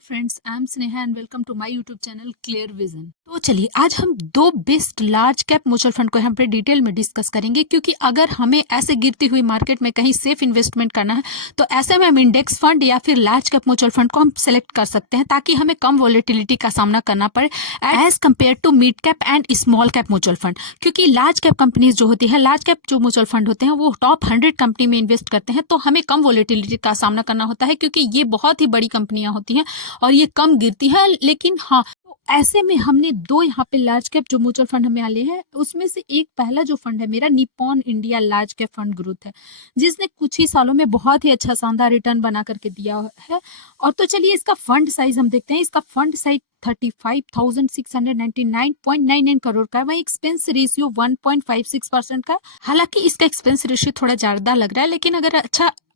Friends, I am Sneha and welcome to my YouTube channel clear vision. तो चलिए आज हम दो best large cap mutual fund को यहाँ पे डिटेल में डिस्कस करेंगे, क्योंकि अगर हमें ऐसे गिरती हुई मार्केट में कहीं सेफ इन्वेस्टमेंट करना है तो ऐसे में हम इंडेक्स फंड या फिर लार्ज कैप म्यूचुअल फंड को हम सेलेक्ट कर सकते हैं, ताकि हमें कम वॉलेटिलिटी का सामना करना पड़े as compare to mid cap and small cap mutual fund. क्योंकि लार्ज कैप कंपनीज जो होती है, लार्ज कैप जो म्यूचुअल फंड होते हैं वो टॉप 100 कंपनी में इन्वेस्ट करते हैं, तो हमें कम वॉलेटिलिटी का सामना करना होता है, क्योंकि ये बहुत ही बड़ी कंपनियां होती हैं और ये कम गिरती है। लेकिन हाँ, तो ऐसे में हमने दो यहाँ पे लार्ज कैप जो म्यूचुअल फंड हमें आले हैं, उसमें से एक पहला जो फंड है मेरा Nippon India large cap fund growth है, जिसने कुछ ही सालों में बहुत ही अच्छा शानदार रिटर्न बना करके दिया है। और तो चलिए इसका फंड साइज हम देखते हैं। इसका फंड साइज 35,699.99 करोड़ का है। वही एक्सपेंस रेशियो 1.56% का है। हालांकि इसका एक्सपेंस रेशियो थोड़ा ज्यादा लग रहा है, लेकिन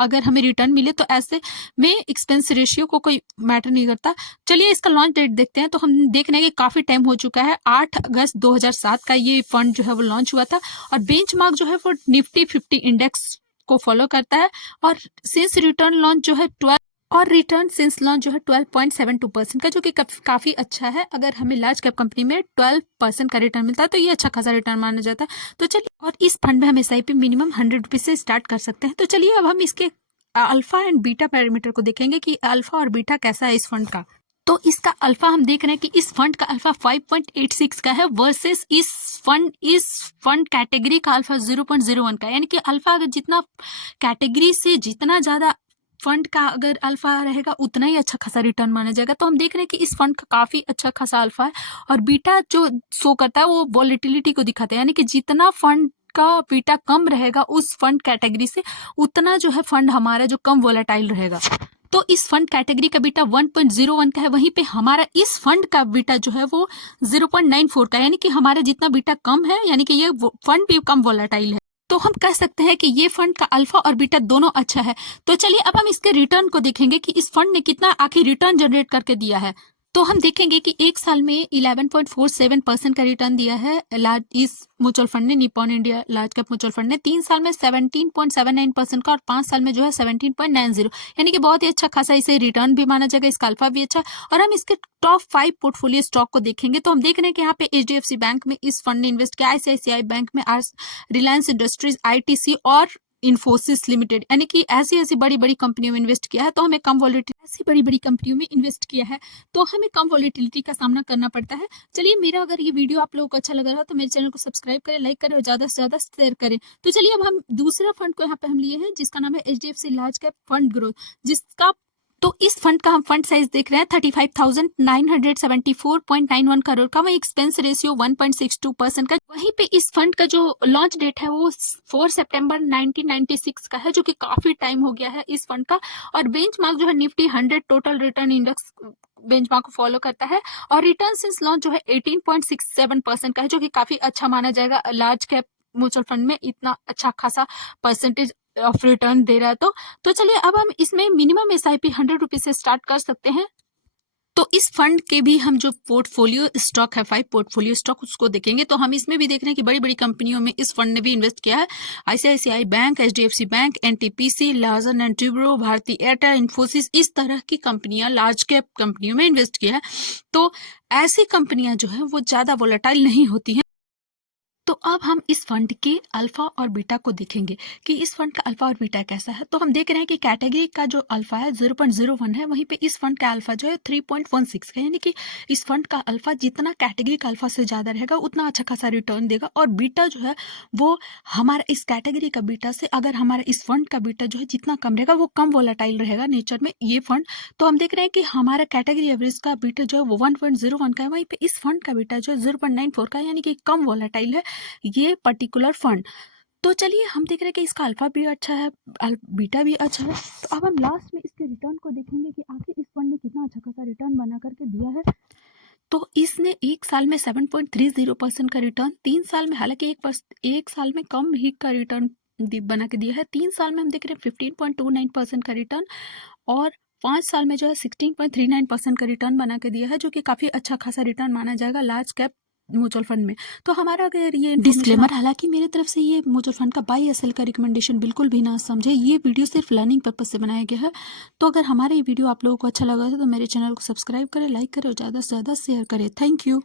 अगर हमें रिटर्न मिले तो ऐसे में एक्सपेंस रेशियो को कोई मैटर नहीं करता। चलिए इसका लॉन्च डेट देखते हैं। तो हम देख रहे हैं कि काफी टाइम हो चुका है। 8 अगस्त 2007 का ये फंड जो है वो लॉन्च हुआ था और बेंचमार्क जो है वो निफ्टी 50 इंडेक्स को फॉलो करता है। और सिंस रिटर्न लॉन्च जो है 12% का, जो कि काफी अच्छा है। अगर हमें लार्ज कैप कंपनी में 12% का रिटर्न मिलता है तो ये अच्छा खासा रिटर्न माना जाता है। तो चलिए, और इस फंड में हम SIP मिनिमम 100 रुपीज से स्टार्ट कर सकते हैं। तो चलिए अब हम इसके अल्फा एंड बीटा पैरामीटर को देखेंगे कि अल्फा और बीटा कैसा है इस फंड का। तो इसका अल्फा हम देख रहे हैं कि इस फंड का अल्फा 5.86 का है वर्सेस इस फंड कैटेगरी का अल्फा 0.01 का है। यानी कि अल्फा अगर जितना कैटेगरी से जितना ज्यादा फंड का अगर अल्फा रहेगा उतना ही अच्छा खासा रिटर्न माना जाएगा। तो हम देख रहे हैं कि इस फंड का काफी अच्छा खासा अल्फा है। और बीटा जो शो करता है वो वॉलेटिलिटी को दिखाता है, यानी कि जितना फंड का बीटा कम रहेगा उस फंड कैटेगरी से, उतना जो है फंड हमारा जो कम वोलेटाइल रहेगा। तो इस फंड कैटेगरी का बीटा 1.01 का है, वहीं पे हमारा इस फंड का बीटा जो है वो 0.94 का है। यानी कि हमारा जितना बीटा कम है, यानी कि ये फंड भी कम वोलेटाइल है। तो हम कह सकते हैं कि ये फंड का अल्फा और बीटा दोनों अच्छा है। तो चलिए अब हम इसके रिटर्न को देखेंगे कि इस फंड ने कितना आखिर रिटर्न जनरेट करके दिया है। तो हम देखेंगे कि एक साल में 11.47% का रिटर्न दिया है इस म्यूचुअल फंड ने, Nippon India large cap mutual fund ने। 3 साल में 17.79% का और 5 साल में जो है 17.90, यानी कि बहुत ही अच्छा खासा इसे रिटर्न भी माना जाएगा। इसका अल्फा भी अच्छा। और हम इसके टॉप 5 पोर्टफोलियो स्टॉक को देखेंगे तो हम देख रहे हैं कि यहाँ पे HDFC बैंक में इस फंड ने इन्वेस्ट किया, ICICI बैंक में, रिलायंस इंडस्ट्रीज, ITC और इन्फोसिस लिमिटेड, यानी कि ऐसी बड़ी बड़ी कंपनियों में इन्वेस्ट किया है। तो हमें कम वॉलेटिलिटी, ऐसी बड़ी बड़ी कंपनियों में इन्वेस्ट किया है तो हमें कम वॉलेटिलिटी का सामना करना पड़ता है। चलिए, मेरा अगर ये वीडियो आप लोगों को अच्छा लग रहा है तो मेरे चैनल को सब्सक्राइब करें, लाइक करें और ज्यादा से ज्यादा शेयर करें। तो चलिए अब हम दूसरा फंड को यहाँ पे हम लिए हैं, जिसका नाम है HDFC large cap fund growth, जिसका तो इस फंड का हम फंड साइज देख रहे हैं 35,974.91 करोड़ का। वही एक्सपेंस रेशियो 1.62% का। वहीं पे इस फंड का जो लॉन्च डेट है वो 4 सितंबर 1996 का है, जो कि काफी टाइम हो गया है इस फंड का। और बेंचमार्क जो है Nifty 100 total return index benchmark को फॉलो करता है। और रिटर्न सिंस लॉन्च जो है 18.67% का है, जो कि काफी अच्छा माना जाएगा। लार्ज कैप म्यूचुअल फंड में इतना अच्छा खासा परसेंटेज ऑफ रिटर्न दे रहा है। तो चलिए अब हम इसमें मिनिमम SIP 100 रुपीज से स्टार्ट कर सकते हैं। तो इस फंड के भी हम जो पोर्टफोलियो स्टॉक है, 5 पोर्टफोलियो स्टॉक, उसको देखेंगे तो हम इसमें भी देख रहे हैं कि बड़ी बड़ी कंपनियों में इस फंड ने भी इन्वेस्ट किया है। ICICI bank, HDFC bank, NTPC, Larsen and Toubro, Bharti Airtel, Infosys, इस तरह की कंपनियां लार्ज कैप कंपनियों में इन्वेस्ट किया है। तो ऐसी कंपनियां जो है वो ज्यादा वोलेटाइल नहीं होती हैं। तो अब हम इस फंड के अल्फा और बीटा को देखेंगे कि इस फंड का अल्फा और बीटा कैसा है। तो हम देख रहे हैं कि कैटेगरी का जो अल्फा है 0.01 है, वहीं पे इस फंड का अल्फा जो है 3.16 है। यानी कि इस फंड का अल्फा जितना कैटेगरी का अल्फा से ज्यादा रहेगा उतना अच्छा खासा रिटर्न देगा। और बीटा जो है वो हमारा इस कैटेगरी का बीटा से, अगर हमारा इस फंड का बीटा जो है जितना कम रहेगा वो कम वोलेटाइल रहेगा नेचर में ये फंड। तो हम देख रहे हैं कि हमारा कैटेगरी एवरेज का बीटा जो है वो 1.01 का है, वहीं पे इस फंड का बीटा जो है 0.94 का है, यानी कि कम वोलेटाइल है ये पर्टिकुलर फंड। तो चलिए हम देख रहे हैं कि इसका अल्फा भी अच्छा है, बीटा भी अच्छा है। तो अब हम लास्ट में इसके रिटर्न को देखेंगे कि आखिर इस फंड ने कितना अच्छा खासा रिटर्न बना करके दिया है। तो इसने एक साल में 7.30% का रिटर्न, 3 साल में, हालांकि एक साल में कम ही का रिटर्न बना के दिया है। 3 साल में हम देख रहे हैं 15.29% का रिटर्न और 5 साल में जो है 16.39% का रिटर्न बना के दिया है, जो कि काफी अच्छा खासा रिटर्न माना जाएगा लार्ज कैप म्यूचुअल फंड में। तो हमारा अगर ये डिस्क्लेमर, हालांकि मेरी तरफ से ये म्यूचुअल फंड का बाई या सेल का रिकमेंडेशन बिल्कुल भी ना समझे, ये वीडियो सिर्फ लर्निंग पर्पज से बनाया गया है। तो अगर हमारा ये वीडियो आप लोगों को अच्छा लगा है तो मेरे चैनल को सब्सक्राइब करें, लाइक करें और ज़्यादा से ज़्यादा शेयर करें। Thank you.